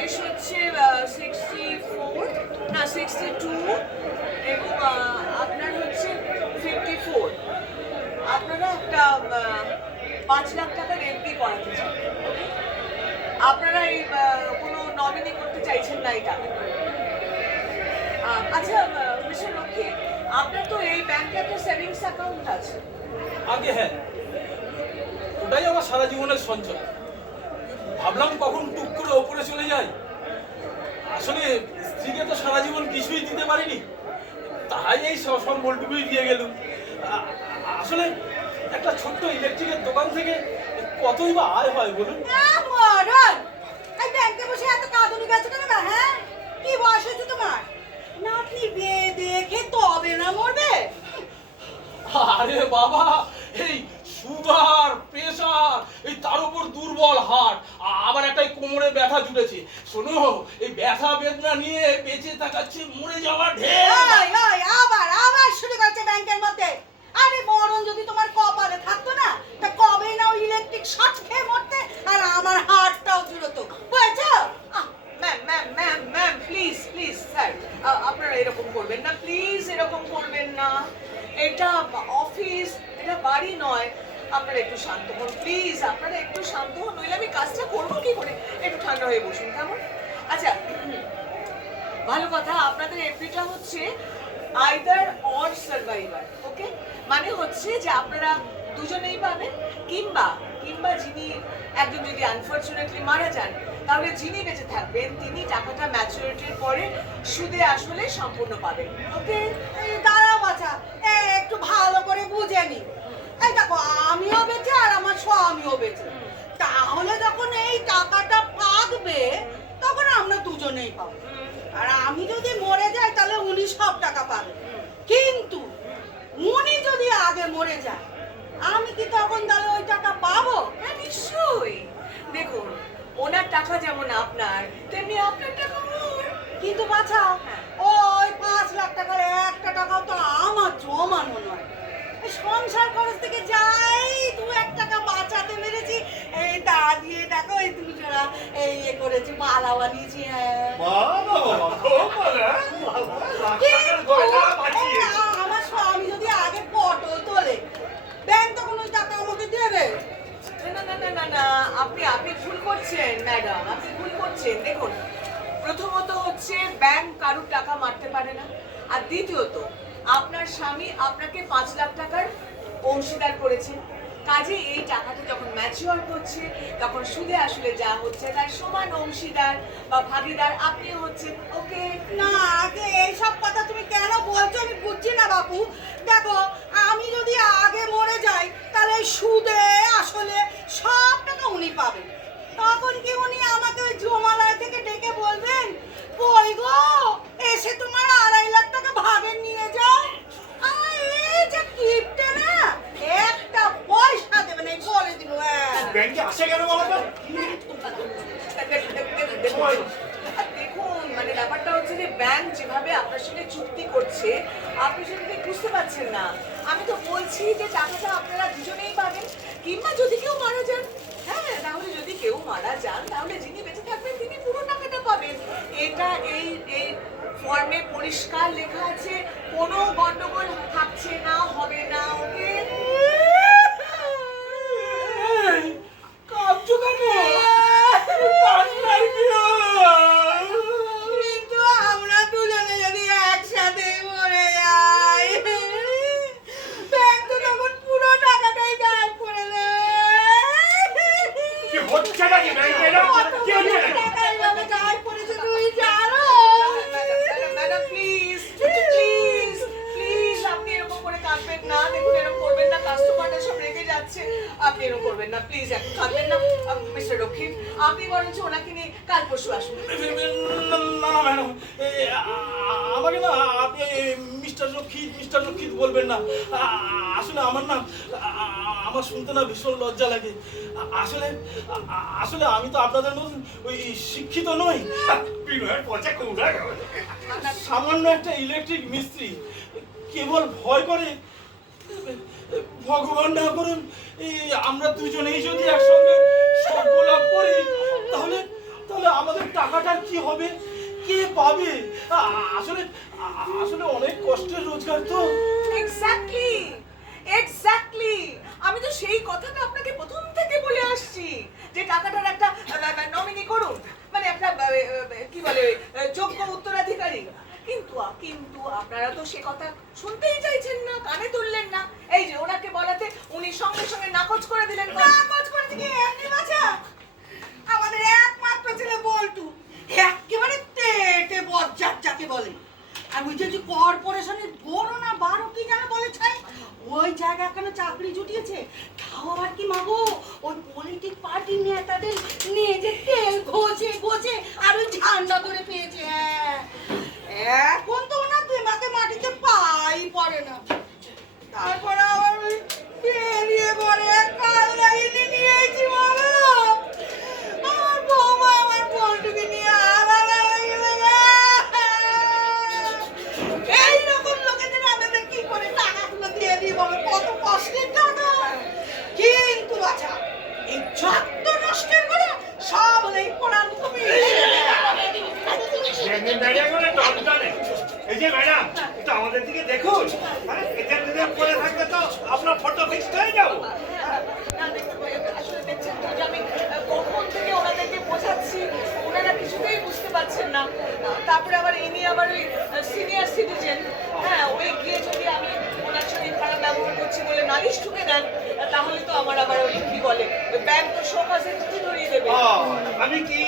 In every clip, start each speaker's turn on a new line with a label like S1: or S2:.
S1: বয়স হচ্ছে sixty four না সিক্সটি টু এবং আপনার হচ্ছে ফিফটি ফোর আপনারা একটা পাঁচ লাখ টাকার এমপি করাতে চান? আপনারা এই কোনো নমিনি করতে চাইছেন না এই আচ্ছা মিস্টার লক্ষ্মী, আপনার তো এই ব্যাংকে একটা সেভিংস অ্যাকাউন্ট আছে।
S2: আগে হ্যাঁ ওটাই আমার সারা জীবনের সঞ্চয়। ভাবলাম কখন টুক করে ওপরে চলে যায় আসলে স্ত্রীকে তো সারা জীবন কিছুই দিতে পারিনি। তাই এই সব সম্বলটুকুই দিয়ে গেল আসলে একটা ছোট্ট ইলেকট্রিকের দোকান থেকে কতই বা আয় হয় বলুন?
S3: ব্যাংকে বসে এত কাঁদুনি গেছো কেন না হ্যাঁ? কি বয়স হয়েছে তোমার? নাতনি বিয়ে দেখে তবে না মরবে।
S2: আরে বাবা এই সুগার প্রেসার, এই তার উপর দুর্বল হার্ট আবার একটা কোমরে ব্যথা জুড়েছে শোনো, এই ব্যথা বেদনা নিয়ে বেঁচে থাকাচ্ছে, মরে যাওয়া ঢের।
S3: আবার আবার শুরু করছে ব্যাংকের মধ্যে। আরে মরণ যদি তোমার কপালে থাকতো না, তা কবে না ইলেকট্রিক শর্ট খেয়ে মরতে? আর আমার হার্টটাও জুড়তো। বুঝেছ
S1: ma'am ma'am ma'am ma'am please please sir আপনারা এরকম করবেন না প্লিজ এরকম করবেন না। এটা অফিস এটা বাড়ি নয় আপনারা একটু শান্ত হন প্লিজ আপনারা একটু শান্ত হন, নইলে আমি কাজটা করব কি করে? একটু ঠান্ডা হয়ে বসুন, কেমন? আচ্ছা ভালো কথা, আপনাদের এফডিটা হচ্ছে আইদার অর সার্ভাইভার ওকে মানে হচ্ছে যে আপনারা দুজনেই পাবেন, কিংবা কিংবা যিনি একজন যদি আনফরচুনেটলি মারা যান, তাহলে যিনি বেঁচে থাকবেন, তিনি টাকাটা ম্যাচুরিটির পরে সুদে আসলে সম্পূর্ণ পাবেন ওকে
S3: দাঁড়াও বাছা একটু ভালো করে বুঝে নি এই দেখো আমিও বেঁচে আর আমার স্বামীও বেঁচে। তাহলে যখন এই টাকাটা পাকবে তখন আমরা দুজনেই পাবো। আর আমি যদি মরে যাই তাহলে উনি সব টাকা পাবে। কিন্তু উনি যদি আগে মরে যায় আমি কি তখন তাহলে ওই টাকা পাবো?
S1: হ্যাঁ নিশ্চয়ই। দেখুন ওনার টাকা যেমন আপনার তেমনি আপনার টাকা ওর।
S3: কিন্তু বাছা
S1: হ্যাঁ।
S3: ওই পাঁচ লাখ টাকার একটা টাকাও তো আমার জমানো নয়। সংসার খরচ থেকে যাই দু এক টাকা বাঁচাতে পেরেছি। এই তা দিয়ে দেখো এই দুজনা এই ইয়ে করেছি মালা বানিয়েছি হ্যাঁ।
S4: হ্যাঁ?
S3: আমার স্বামী যদি আগে পটল তোলে ব্যাংক তখন ওই টাকা আমাকে দেবে।
S1: না না না না না না আপনি আপনি ভুল করছেন ম্যাডাম আপনি ভুল করছেন। দেখুন প্রথমত হচ্ছে ব্যাংক কারুর টাকা মারতে পারে না আর দ্বিতীয়ত আপনার স্বামী আপনাকে পাঁচ লাখ টাকার অংশীদার করেছেন কাজে এই টাকাটা যখন ম্যাচিওর করছে তখন সুদে আসলে যা হচ্ছে তার সমান অংশীদার বা ভাগিদার আপনি হচ্ছেন। ওকে?
S3: না, আগে এইসব কথা তুমি কেন বলছো? আমি বুঝছি না বাপু। দেখো, আমি যদি আগে মরে যাই, তাহলে সুদে আসলে সব টাকা উনি পাবেন তখন কি উনি আমাকে ওই জমালয় থেকে ডেকে বলবেন কই গো এসে তোমার আড়াই লাখ টাকা ভাগে নিয়ে যাও আমার এই যে কিপটে না একটা পয়সা দেবে না এই বলে দিল হ্যাঁ
S4: ব্যাংকে আসে কেন বলো তো?
S1: মানে ব্যাপারটা হচ্ছে যে ব্যাংক যেভাবে আপনার সঙ্গে চুক্তি করছে, আপনি সেটাকে বুঝতে পারছেন না। আমি তো বলছি যে টাকাটা আপনারা দুজনেই পাবেন, কিংবা যদি কেউ মারা যান হ্যাঁ তাহলে যদি কেউ মারা যান, তাহলে যিনি বেঁচে থাকবেন তিনি পুরো টাকাটা পাবেন। এটা এই এই ফর্মে পরিষ্কার লেখা আছে, কোনো গন্ডগোল থাকছে না, হবে না, ওকে
S2: কাঁদছো কেন কান্নার কি হলো?
S3: কিন্তু আমরা দুজনে যদি একসাথে মরে যাই ব্যাংক তো তখন পুরো টাকাটাই গায়েব করে
S4: কি হচ্ছে নাকি ব্যাংকে এটা? কি হচ্ছে নাকি?
S3: টাকা এইভাবে গায়েব করেছে তুই জানো
S1: madam madam please please please আপনি এরকম করে কাঁদবেন না দেখুন এরকম করবেন না কাস্টমারটা সব রেগে যাচ্ছে আপনি এরকম করবেন না প্লিজ এখন কাঁদবেন না মিস্টার রক্ষিত আপনি বরঞ্চ ওনাকে নিয়ে কাল পরশু আসুন
S2: না না ম্যাডাম আমাকে না আপনি মিস্টার রক্ষিত মিস্টার রক্ষিত বলবেন না। আসলে আমার না আমার শুনতে না ভীষণ লজ্জা লাগে। আসলে আসলে আমি তো আপনাদের মতন ওই শিক্ষিত নই। সামান্য একটা ইলেকট্রিক মিস্ত্রি, কেবল ভয় করে। ভগবান না করুন, এই আমরা দুজনেই যদি একসঙ্গে স্বর্গ লাভ করি কি হবে? কে পাবে? আসলে আসলে অনেক কষ্টের রোজগার তো।
S1: এক্স্যাক্টলি এক্স্যাক্টলি আমি তো সেই কথাটা আপনাকে প্রথম থেকে বলে আসছি যে টাকাটার একটা নমিনি করুন। মানে একটা কি বলে যোগ্য উত্তরাধিকারী। কিন্তু কিন্তু আপনারা তো সে কথা শুনতেই চাইছেন না কানে তুললেন না। এই যে ওনাকে বলাতে উনি সঙ্গে সঙ্গে নাকচ করে দিলেন।
S3: নাকচ করে দিকে এমনি বাঁচা আমাদের একমাত্র ছেলে বল্টু একেবারে তেটে বজ্জাত যাকে বলে আর ওই যে যে কর্পোরেশনের বড় না বারো কি যেন বলে ছাই ওই জায়গা কেন চাকরি জুটিয়েছে তাও আবার কি মাগো ওই পলিটিক পার্টির নেতাদের নিয়ে যে তেল ঘষে ঘষে আর ওই ঝান্ডা ধরে পেয়েছে হ্যাঁ এখন তো ওনার দিমাগে মাটিতে পাই পড়ে না তারপর আবার ওই বেরিয়ে পড়ে কাল লাগিয়ে নিয়েছি মামা আমার বৌমা আমার বল্টুকে নিয়ে আলাদা হয়ে গেলে এই রকম লোকেদের আমাদের কি করে টাকাগুলো দিয়ে দিই বলো কত কষ্টের টাকা কিন্তু আচ্ছা এই যত নষ্টের করে সব হলো এই পোড়ার তুমি
S4: ট্রেনে দাঁড়িয়ে করে টনটনে। এই যে ম্যাডাম একটু আমাদের দিকে দেখুন। এটা যদি পরে থাকবে তো আপনার ফটো ফিক্সড হয়ে যাব
S1: না দেখতে দেখছেন তো যে আমি আহ, থেকে ওনাদেরকে বোঝাচ্ছি ওনারা কিছুতেই বুঝতে পারছেন না। তারপরে আবার ইনি আবার ওই সিনিয়র সিটিজেন হ্যাঁ ওই গিয়ে যদি আমি ওনার সঙ্গে খারাপ ব্যবহার করছি বলে নালিশ ঠুকে দেন তাহলে তো আমার আবার ওই কি বলে ব্যাংক তো শোকাসে চিঠি ধরিয়ে দেবে?
S4: আমি কি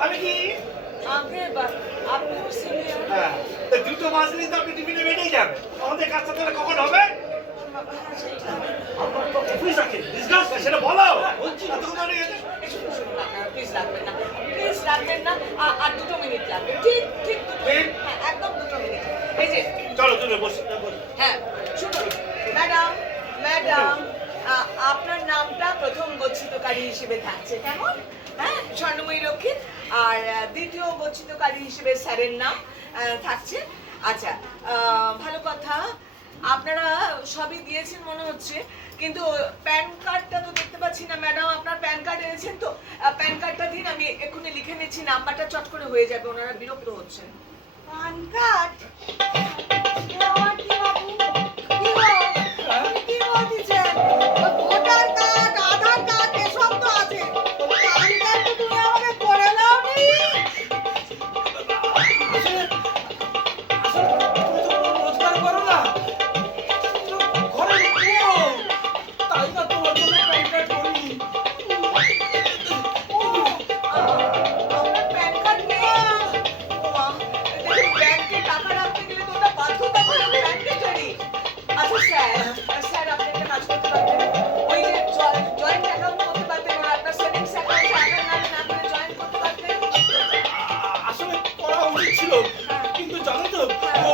S4: আমি কি?
S1: আগে বা আপনিও সিনিয়র
S4: হ্যাঁ। দুটো মাস নিয়ে তো আপনি টিফিনে বেরিয়ে যাবেন। আমাদের কাজটা তাহলে কখন হবে? আপনার তো অফিস আছে ডিসকাস সেটা বলো বলছি এতক্ষণ ধরে গেছে।
S1: প্লিজ রাখবেন না প্লিজ রাখবেন না আর দুটো মিনিট লাগবে। ঠিক ঠিক হ্যাঁ একদম দুটো মিনিট এই যে
S4: চলো তুমি বসে। বসে।
S1: হ্যাঁ শুনুন। ম্যাডাম ম্যাডাম আপনার নামটা প্রথম গচ্ছিতকারী হিসেবে থাকছে কেমন? হ্যাঁ স্বর্ণময়ী লক্ষ্মী আর দ্বিতীয় গচ্ছিতকারী হিসেবে স্যারের নাম থাকছে। আচ্ছা ভালো কথা। আপনারা সবই দিয়েছেন মনে হচ্ছে কিন্তু প্যান কার্ডটা তো দেখতে পাচ্ছি না ম্যাডাম আপনার প্যান কার্ড এনেছেন তো প্যান কার্ডটা দিন আমি এক্ষুনি লিখে নিচ্ছি নাম্বারটা চট করে হয়ে যাবে ওনারা বিরক্ত হচ্ছেন।
S2: PAN card? ছিল কিন্তু জানো তো ও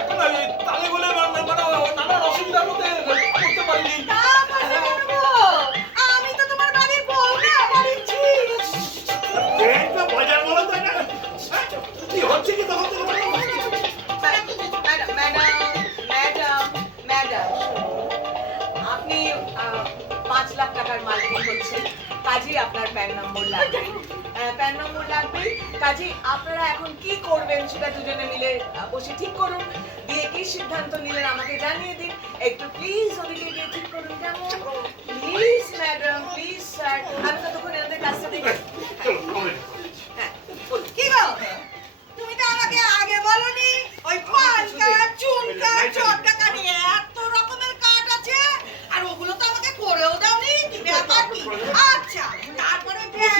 S2: এখন আমি তালে বলে মানে মানে নানান অসুবিধার মধ্যে করতে পারিনি।
S4: কি হচ্ছে কি তখন
S1: ম্যাডাম ম্যাডাম ম্যাডাম ম্যাডাম আপনি পাঁচ লাখ টাকার মালিক হচ্ছেন। কাজেই আপনার প্যান নম্বর লাগবে প্যান নম্বর কাজেই আপনারা এখন কি করবেন সেটা দুজনে মিলে বসে ঠিক করুন। দিয়ে কি সিদ্ধান্ত নিলেন আমাকে জানিয়ে দিন। একটু প্লিজ ওদিকে গিয়ে ঠিক করুন। কেমন? প্লিজ ম্যাডাম প্লিজ স্যার আমি ততক্ষণ এদের কাজটা দেখে হ্যাঁ
S3: কি গো? তুমি তো আমাকে আগে বলনি ওই পান কার্ড চুন টাকা নিয়ে এত রকমের কার্ড আছে। আর ওগুলো তো আমাকে করেও দাওনি কি ব্যাপার কি? আচ্ছা তারপরে ব্যাংকের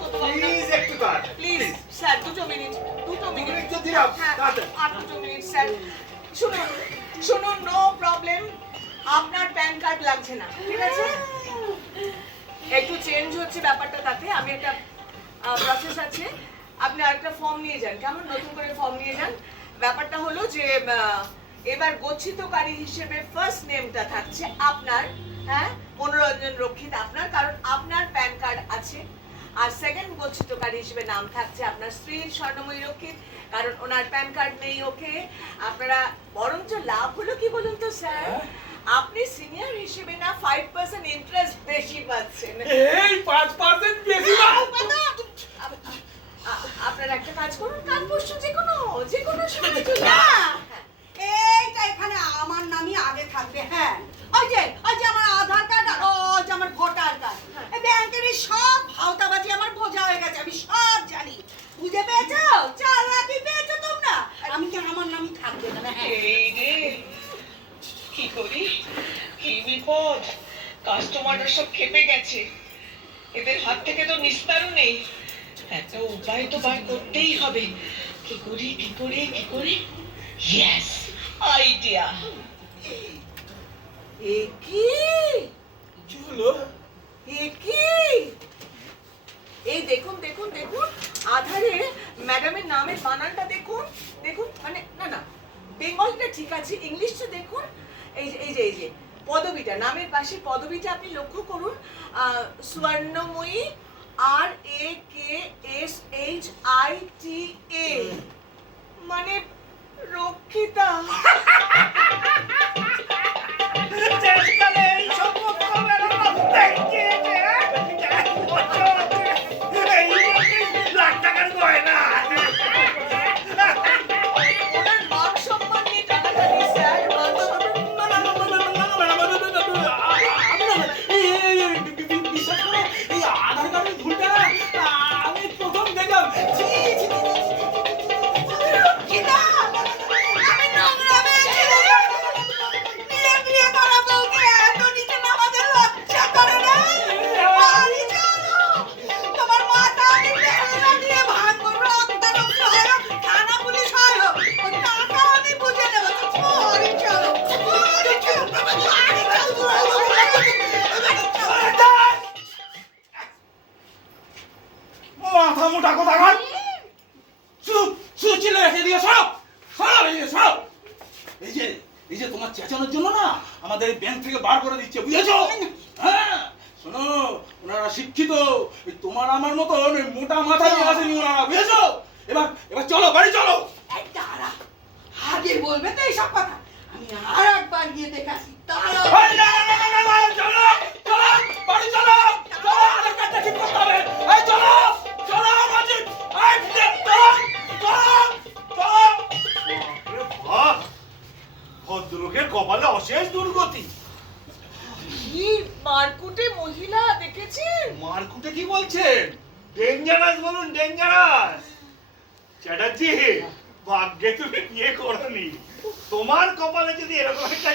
S3: জীবনটা একেবারে শেষ হয়ে গেল রে।
S4: দিলাম
S1: হ্যাঁ, আর দুটো মিনিট স্যার। শুনুন শুনুন নো প্রবলেম আপনার প্যান কার্ড লাগছে না ঠিক আছে? একটু চেঞ্জ হচ্ছে ব্যাপারটা তাতে। আমি একটা প্রসেস আছে। আপনি আরেকটা ফর্ম নিয়ে যান। কেমন? নতুন করে ফর্ম নিয়ে যান। ব্যাপারটা হলো যে এবার গচ্ছিতকারী হিসেবে ফার্স্ট নেমটা থাকছে আপনার হ্যাঁ? মনোরঞ্জন রক্ষিত আপনার কারণ আপনার প্যান কার্ড আছে। আর সেকেন্ড গচ্ছিতকারী হিসেবে নাম থাকছে আপনার স্ত্রীর স্বর্ণময়ী রক্ষিত কারণ ওনার প্যান কার্ড নেই ওকে? আপনারা বরঞ্চ লাভ হলো কি বলুন তো স্যার? আপনি সিনিয়র হিসেবে না ফাইভ পার্সেন্ট ইন্টারেস্ট বেশি পাচ্ছেন।
S2: এই পাঁচ পার্সেন্ট বেশি
S1: আপনারা একটা কাজ করুন কাল পরশু যে কোনো যে কোনো সময় চলে
S3: না
S1: হ্যাঁ।
S3: এইটা এখানে আমার নামই আগে থাকবে হ্যাঁ। ওই যে ওই যে আমার আধার কার্ড আর ওই যে আমার ভোটার কার্ড এই ব্যাংকের এই সব ভাওতাবাজি আমার বোঝা হয়ে গেছে আমি সব জানি বুঝে পেয়েছ চালাকি পেয়েছ তোমরা আমি কি আমার নামই থাকবে না হ্যাঁ
S1: এই রে কি করি কি বিপদ কাস্টমাররা সব খেপে গেছে এদের হাত থেকে তো নিস্তারও নেই একটা উপায় তো বার করতেই হবে। কি করি কি করে কি করে? ইয়েস আইডিয়া এ কি?
S2: কি হলো
S1: এ কি? এই দেখুন দেখুন দেখুন আধারে ম্যাডামের নামের বানানটা দেখুন দেখুন মানে না না বেঙ্গলটা ঠিক আছে ইংলিশটা দেখুন এই যে এই যে এই যে পদবিটা নামের পাশে পদবিটা আপনি লক্ষ্য করুন সুবর্ণময়ী আর
S2: চুপ চিল্লে রেখে দিয়ে সরো! সরো এই যে এই যে তোমার চেঁচানোর জন্য না আমাদের ব্যাংক থেকে বার করে দিচ্ছে বুঝেছ? হ্যাঁ শোনো ওনারা শিক্ষিত তোমার আমার মতো মোটা মাথা নিয়ে আসেনি ওনারা বুঝেছ? এবার এবার চলো বাড়ি চলো!
S3: এই দাঁড়া আগে বলবে তো এইসব কথা। আমি আর একবার গিয়ে
S2: না, না, না, চলো চলো বাড়ি চলো চলো আধার কার্ডটা ঠিক করতে হবে। চলো!
S4: ডেঞ্জারাস চ্যাটার্জি ভাগ্যে তুমি বিয়ে করনি। তোমার কপালে যদি এরকম একটা